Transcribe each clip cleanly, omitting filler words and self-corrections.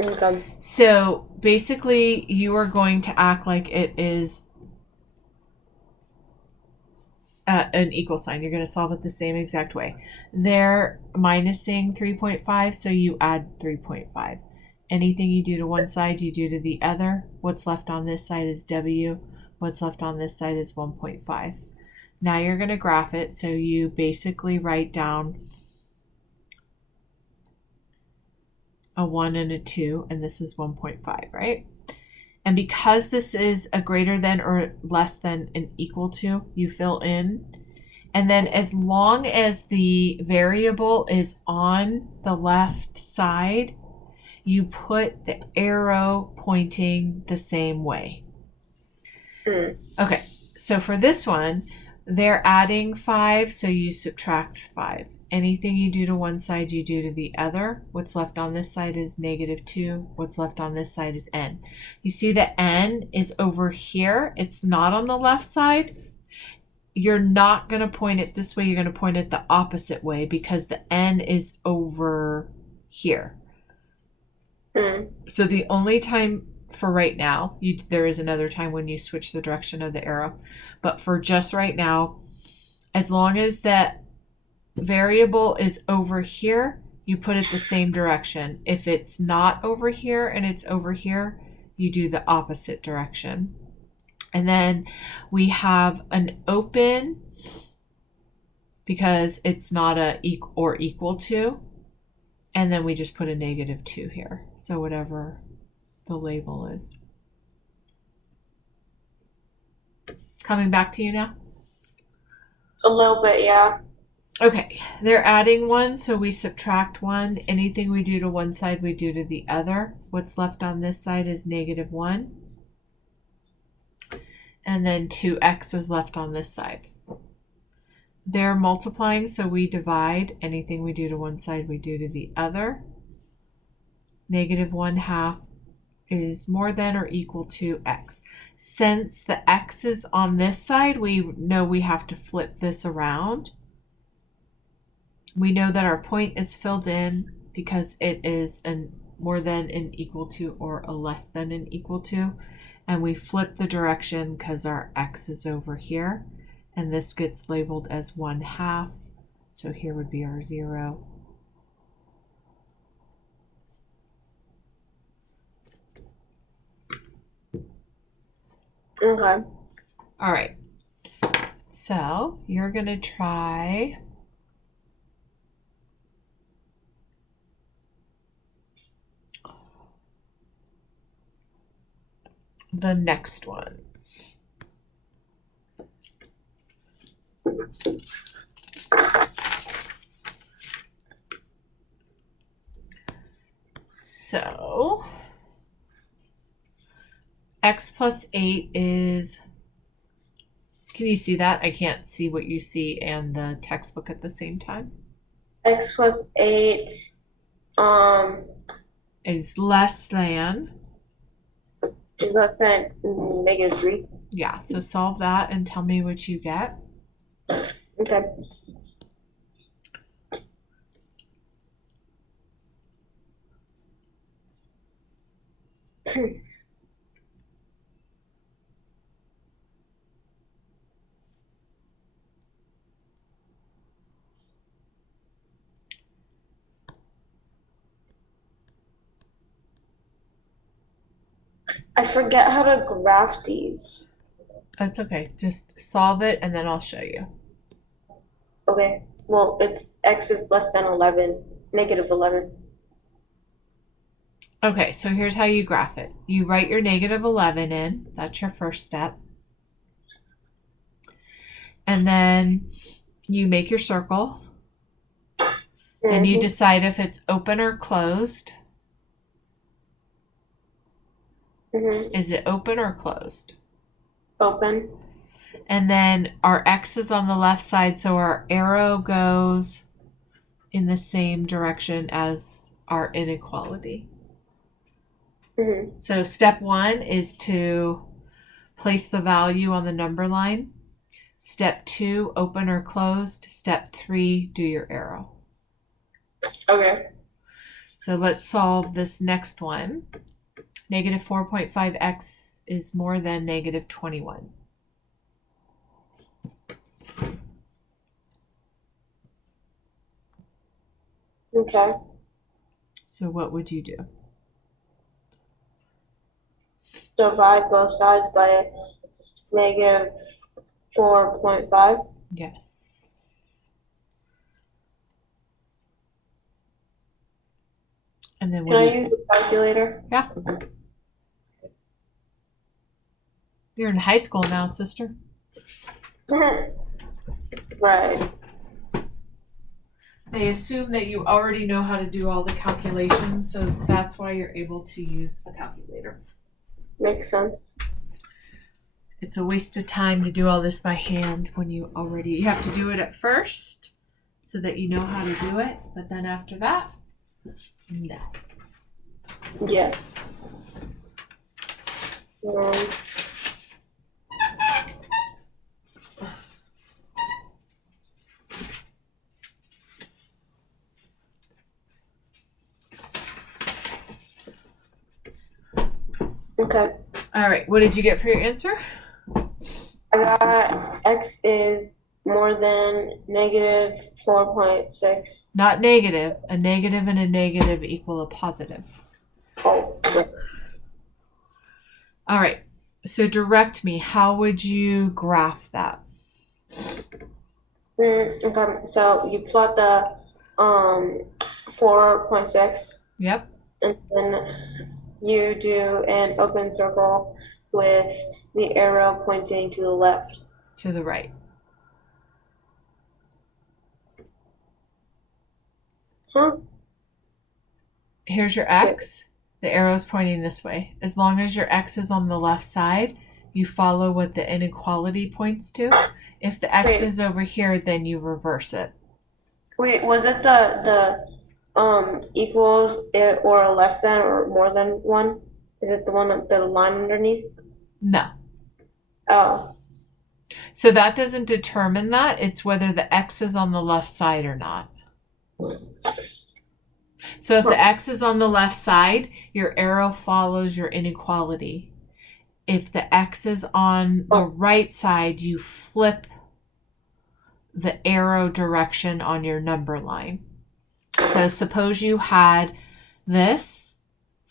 Okay. So basically, you are going to act like it is an equal sign. You're going to solve it the same exact way. They're minusing 3.5, so you add 3.5. Anything you do to one side, you do to the other. What's left on this side is W. What's left on this side is 1.5. Now you're going to graph it, so you basically write down a 1 and a 2, and this is 1.5, right? And because this is a greater than or less than and equal to, you fill in. And then as long as the variable is on the left side, you put the arrow pointing the same way. Mm. Okay, so for this one, they're adding 5, so you subtract 5. Anything you do to one side, you do to the other. What's left on this side is -2. What's left on this side is n. You see the n is over here. It's not on the left side. You're not going to point it this way. You're going to point it the opposite way because the n is over here. Mm. So the only time for right now, there is another time when you switch the direction of the arrow. But for just right now, as long as that variable is over here, you put it the same direction. If it's not over here and it's over here, you do the opposite direction. And then we have an open because it's not a equal to. And then we just put a -2 here. So whatever the label is. Coming back to you now? A little bit, yeah. Okay, they're adding 1, so we subtract 1. Anything we do to one side, we do to the other. What's left on this side is -1. And then 2x is left on this side. They're multiplying, so we divide. Anything we do to one side, we do to the other. -1/2 is more than or equal to x. Since the x is on this side, we know we have to flip this around. We know that our point is filled in because it is an more than an equal to or a less than an equal to. And we flip the direction because our x is over here. And this gets labeled as 1/2. So here would be our 0. Okay. All right. So you're going to try the next one. So x plus 8 is, can you see that? I can't see what you see and the textbook at the same time. X plus 8 um Is less than, is less than -3. yeah, so solve that and tell me what you get. Okay. I forget how to graph these. That's okay. Just solve it and then I'll show you. Okay. Well, it's x is less than 11, -11. Okay, so here's how you graph it. You write your -11 in. That's your first step. And then you make your circle. And you decide if it's open or closed. Mm-hmm. Is it open or closed? Open. And then our x is on the left side, so our arrow goes in the same direction as our inequality. Mm-hmm. So step 1 is to place the value on the number line. Step 2, open or closed. Step 3, do your arrow. Okay. So let's solve this next one. Negative 4.5x is more than negative 21. Okay. So what would you do? Divide both sides by negative 4.5. Yes. And then Can I use the calculator? Yeah. You're in high school now, sister. Right. They assume that you already know how to do all the calculations, so that's why you're able to use a calculator. Makes sense. It's a waste of time to do all this by hand when you have to do it at first so that you know how to do it, but then after that, no. Yes. Okay. All right, what did you get for your answer? I got x is more than negative 4.6. Not negative. A negative and a negative equal a positive. Oh, right. All right, so direct me. How would you graph that? Okay, so you plot the 4.6, Yep. and then you do an open circle with the arrow pointing to the left. To the right. Huh? Here's your x. The arrow's pointing this way. As long as your x is on the left side, you follow what the inequality points to. If the x Wait. is over here, then you reverse it. Wait, was it the equals it or less than or more than 1? Is it the one the line underneath? No. Oh, So that doesn't determine that. It's whether the x is on the left side or not. So if the x is on the left side, your arrow follows your inequality. If the x is on the right side, you flip the arrow direction on your number line. So suppose you had this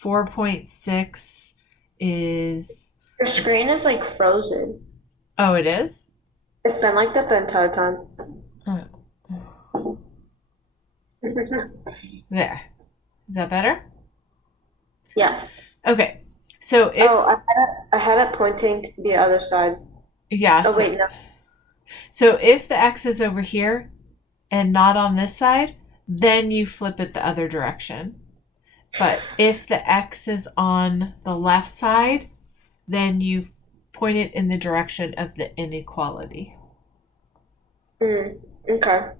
4.6 is... your screen is like frozen. Oh, it is? It's been like that the entire time. There. Is that better? Yes. Okay. So if... Oh, I had it pointing to the other side. Yeah. Oh, wait, no. So if the x is over here and not on this side, then you flip it the other direction. But if the x is on the left side, then you point it in the direction of the inequality. Okay.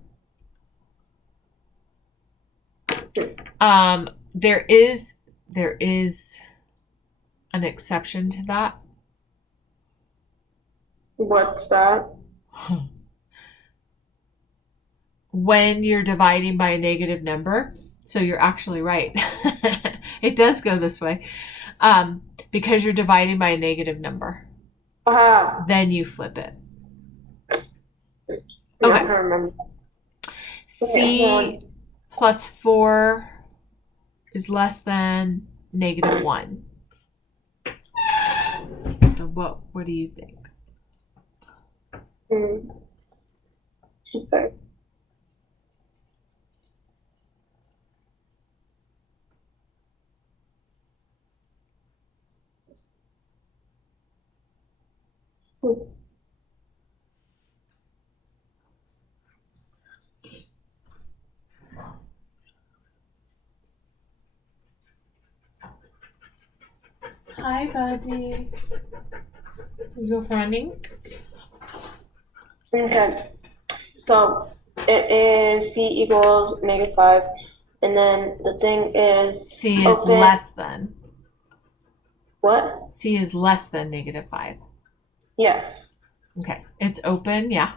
There is an exception to that. What's that? When you're dividing by a negative number, so you're actually right. It does go this way. Because you're dividing by a negative number. Then you flip it. Okay. I don't remember. C plus 4 is less than negative 1. So what do you think? Okay. Hi, buddy. You go running? Okay. So it is C equals -5, and then the thing is C is less than. What? C is less than -5. Yes. Okay. It's open, yeah.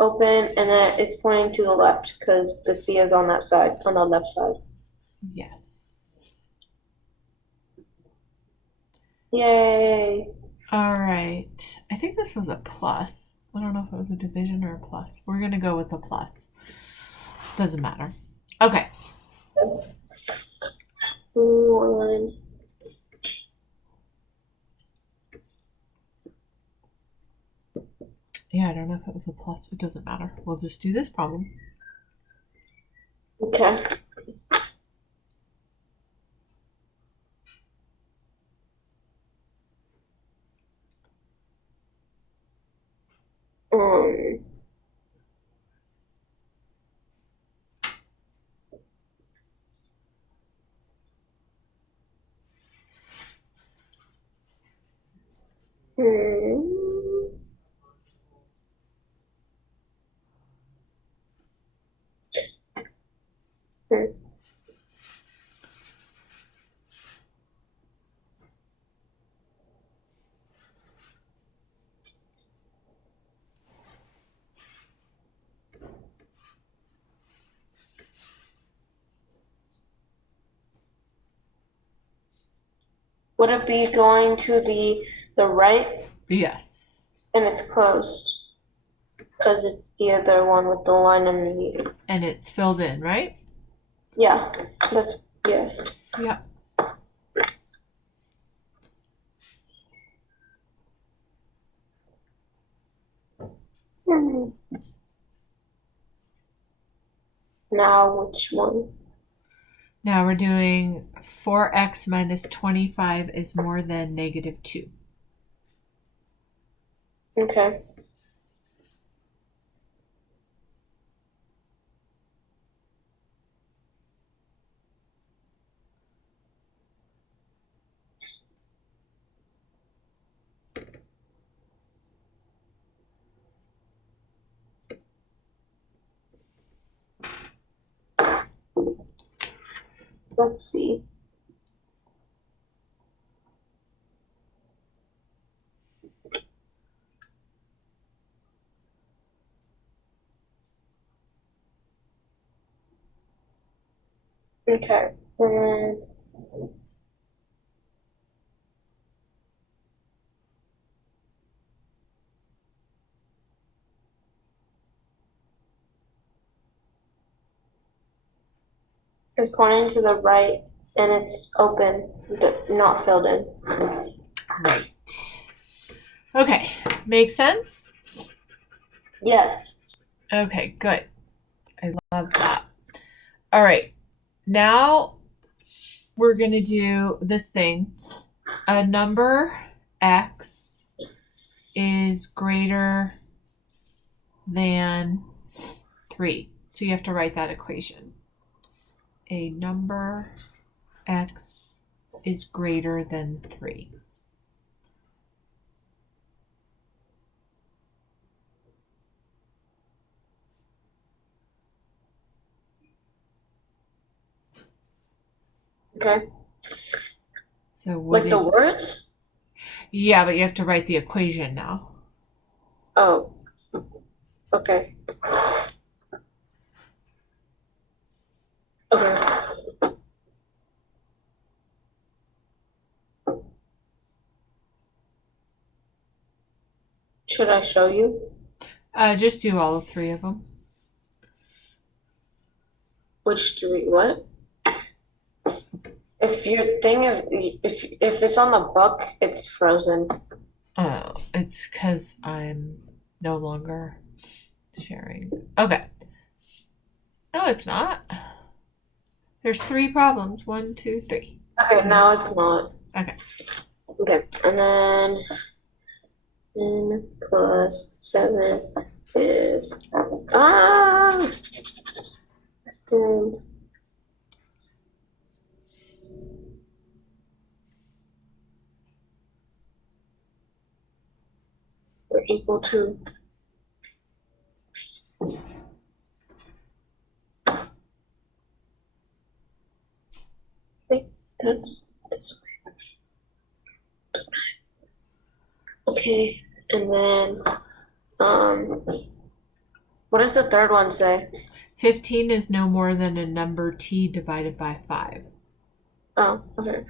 Open, and then it's pointing to the left because the C is on that side, on the left side. Yes. Yay. All right. I think this was a plus. I don't know if it was a division or a plus. We're going to go with a plus. Doesn't matter. Okay. 1. Yeah, I don't know if it was a plus. It doesn't matter. We'll just do this problem. Okay. Um, hmm. Hmm. Would it be going to the right Yes. and it's closed? Because it's the other one with the line underneath. And it's filled in, right? Yeah, that's, yeah. Yep. Hmm. Now, which one? Now we're doing 4x minus 25 is more than negative 2. Okay. Let's see. Okay. And it's pointing to the right and it's open, not filled in. Right. Okay. Make sense? Yes. Okay, good. I love that. All right. Now we're going to do this thing. A number x is greater than 3. So you have to write that equation. A number x is greater than 3. Okay. So what Like the words? Yeah, but you have to write the equation now. Oh. Okay. Okay. Should I show you? Just do all 3 of them. Which 3? What? If your thing is, if it's on the book, it's frozen. Oh, it's because I'm no longer sharing. Okay. No, it's not. There's 3 problems. 1, 2, 3. Okay, now it's not. Okay. Okay, and then n plus 7 is less than or equal to. Wait, that's this way. Okay, and then what does the third one say? 15 is no more than a number t divided by 5. Oh, okay.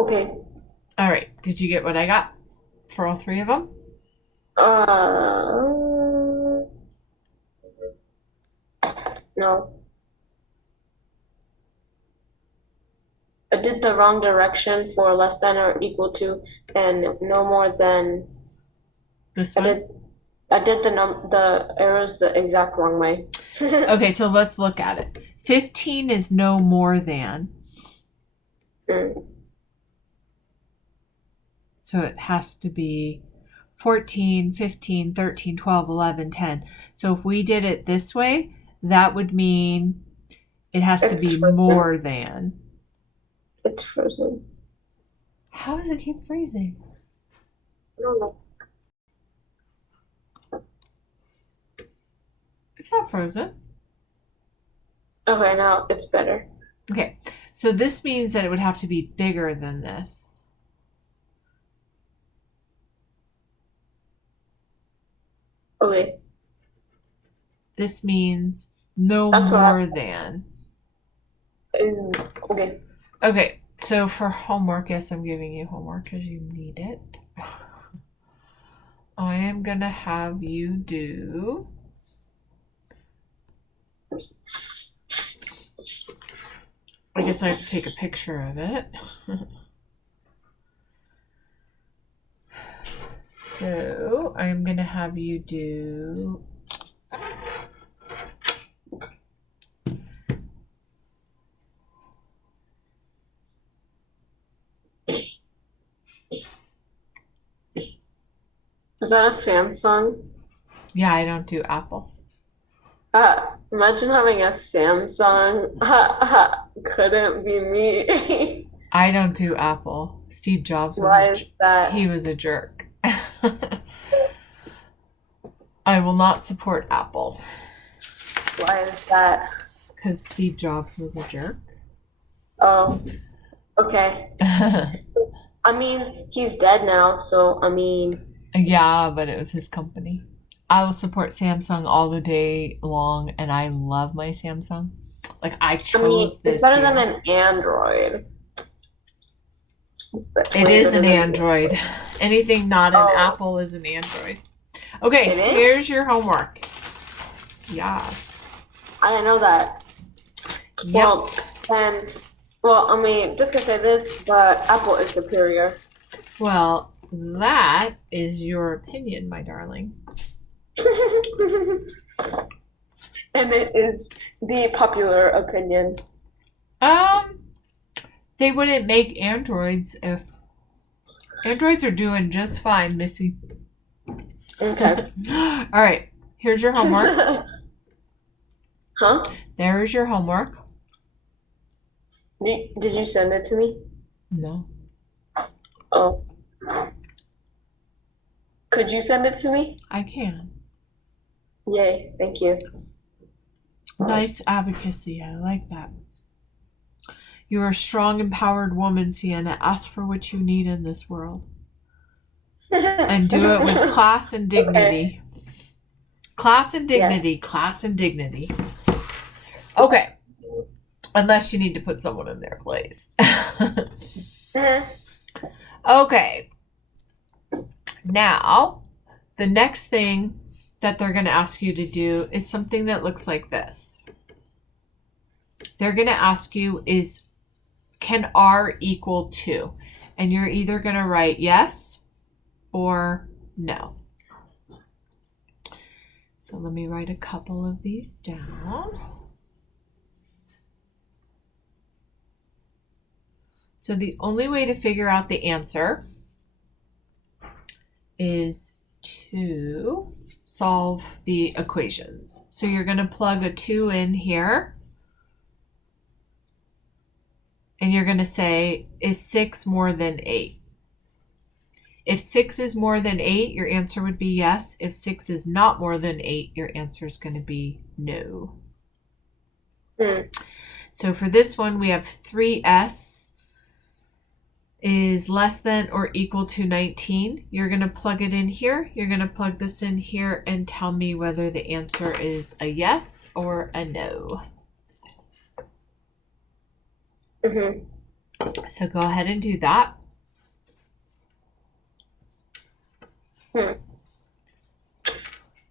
Okay. All right. Did you get what I got for all three of them? No. I did the wrong direction for less than or equal to, and no more than. This I one? did. I did the arrows the exact wrong way. Okay, so let's look at it. 15 is no more than. Mm. So it has to be 14, 15, 13, 12, 11, 10. So if we did it this way, that would mean it has to It's be frozen. more than. It's frozen. How does it keep freezing? I don't know. It's not frozen. Okay, now it's better. Okay, so this means that it would have to be bigger than this. Okay. This means no That's what more than. Okay. Okay, so for homework, yes, I'm giving you homework because you need it. I am going to have you do. I guess I have to take a picture of it. So I'm going to have you do. Is that a Samsung? Yeah, I don't do Apple. Imagine having a Samsung. Couldn't be me. I don't do Apple. Steve Jobs Why is that? he was a jerk. I will not support Apple Why is that? because Steve Jobs was a jerk. Oh, okay. I mean, he's dead now, so I mean, Yeah, but it was his company. I will support Samsung all the day long, and I love my Samsung. Like I it's chose this better year. than an Android. It is an Android. Anything not an Oh. Apple is an Android. Okay, It is? here's your homework. Yeah. I didn't know that. Yep. Well, I mean, just gonna say this, but Apple is superior. Well, that is your opinion, my darling. And it is the popular opinion. They wouldn't make androids if androids are doing just fine, Missy. Okay. All right, here's your homework. Huh? There is your homework. Did you send it to me? No. Oh. Could you send it to me? I can. Yay, thank you. Nice advocacy. I like that. You are a strong, empowered woman, Sienna. Ask for what you need in this world. And do it with class and dignity. Class and dignity. Yes. Class and dignity. Okay. Unless you need to put someone in their place. Okay. Now, the next thing that they're going to ask you to do is something that looks like this. They're going to ask you can R equal 2? And you're either going to write yes or no. So let me write a couple of these down. So the only way to figure out the answer is to solve the equations. So you're going to plug a 2 in here. and you're going to say, is 6 more than 8? If 6 is more than 8, your answer would be yes. If 6 is not more than 8, your answer is going to be no. So for this one, we have 3s is less than or equal to 19. You're going to plug it in here. You're going to plug this in here and tell me whether the answer is a yes or a no. So go ahead and do that.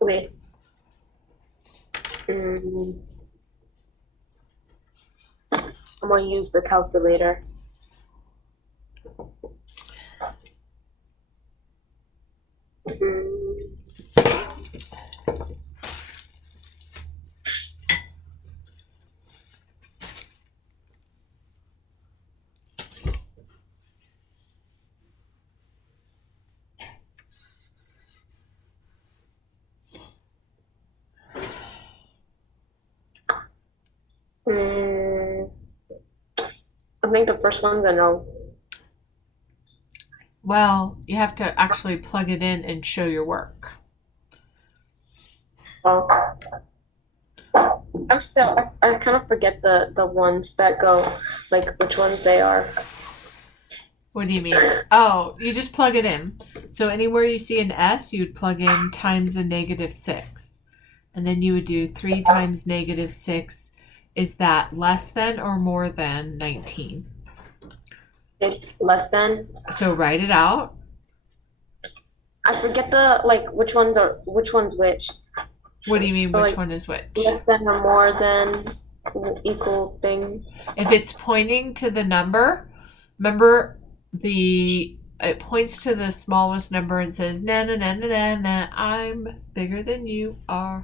Okay. I'm gonna use the calculator. I think the first one's a no. Well, you have to actually plug it in and show your work. Oh. I kind of forget the ones that go, like which ones they are. What do you mean? Oh, you just plug it in. So anywhere you see an S, you'd plug in times a -6. And then you would do 3 times -6. Is that less than or more than 19? It's less than. So write it out. I forget which one's which. What do you mean, So, which like, one is which? Less than or more than equal thing. If it's pointing to the number, remember it points to the smallest number and says, na na na na na na, I'm bigger than you are.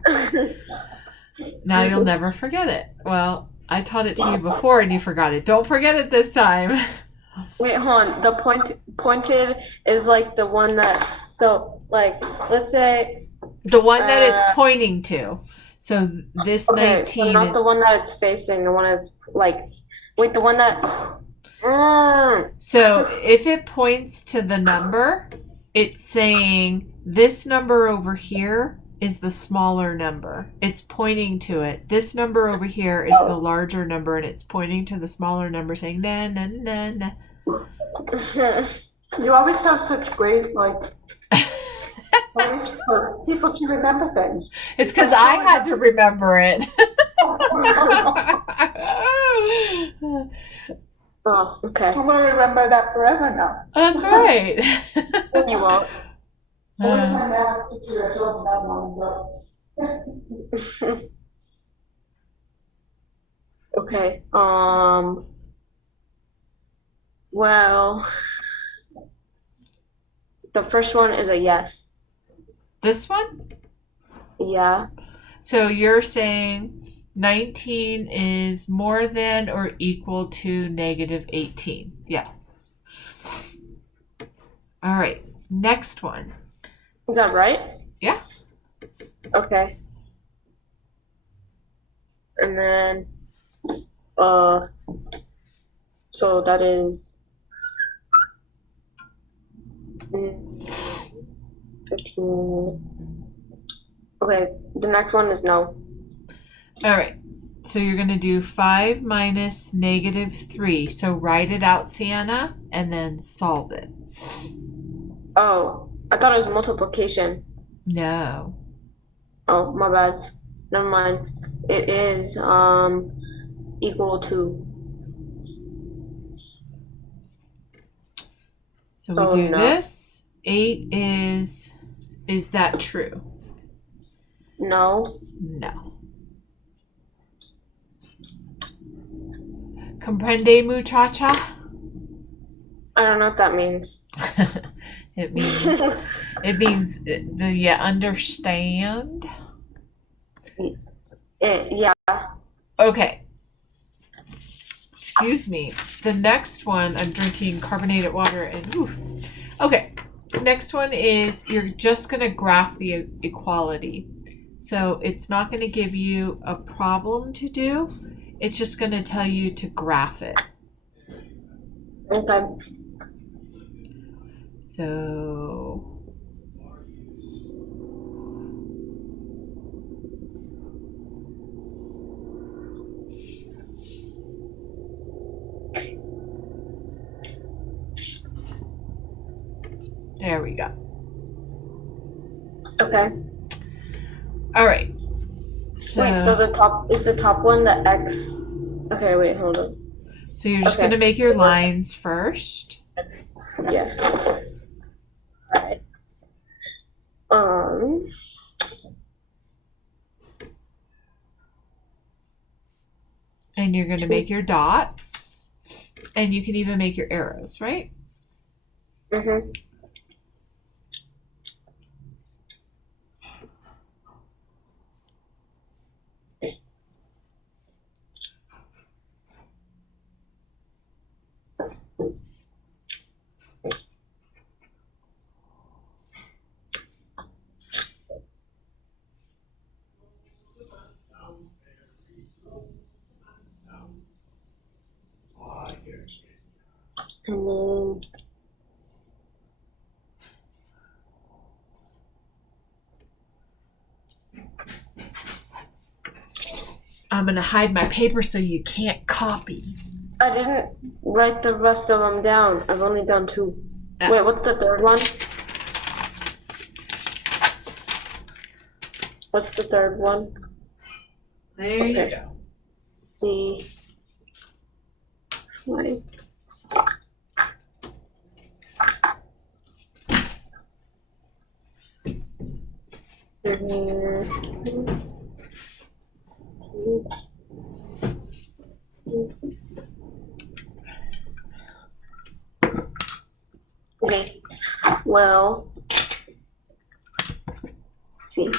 Now you'll never forget it. Well, I taught it to you before and you forgot it. Don't forget it this time. Wait, hold on. The pointed is like the one that, so like, let's say. The one that it's pointing to. So this Okay, 19 so not is. the one that it's facing, the one that's like, wait, the one that. So if it points to the number, it's saying this number over here is the smaller number. It's pointing to it. This number over here is the larger number, and it's pointing to the smaller number, saying na na na na. You always have such great, always for people to remember things. It's because I had to remember it. Oh, okay. I'm going to remember that forever now. That's right. You won't. So is my math teacher. I told him that long ago. Okay. Well, the first one is a yes. This one? Yeah. So you're saying 19 is more than or equal to -18. Yes. All right. Next one. Is that right? Yeah. Okay. And then, so that is 15. Okay, the next one is no. All right. So you're going to do 5 minus -3. So write it out, Sienna, and then solve it. Oh, I thought it was multiplication. No. Oh, my bad. Never mind. It is equal to. So we Oh, do no. this. 8 is that true? No. No. Comprende, muchacha? I don't know what that means. It means, do you understand? Yeah. Okay. Excuse me. The next one, I'm drinking carbonated water and oof. Okay. Next one is you're just going to graph the equality. So it's not going to give you a problem to do. It's just going to tell you to graph it. Okay. So there we go. Okay. All right. Wait, so the top one the X? Okay, wait, hold on. So you're just Okay. gonna make your lines first. Yeah. Alright. Um. And you're gonna make your dots. And you can even make your arrows, right? Mm-hmm. And then I'm gonna hide my paper so you can't copy. I didn't write the rest of them down. I've only done 2. Ah. Wait, what's the third one? What's the third one? There you Okay. go. Z. Right. Okay. Well. Let's see.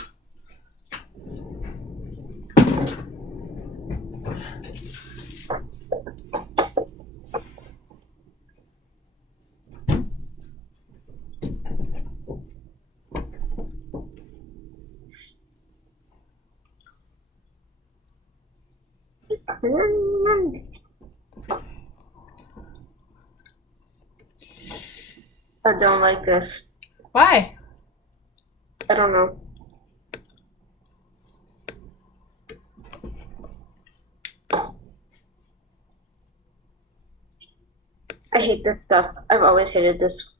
I don't like this. Why? I don't know. I hate this stuff. I've always hated this.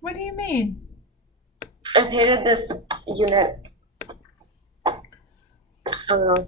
What do you mean? I've hated this unit. I don't know.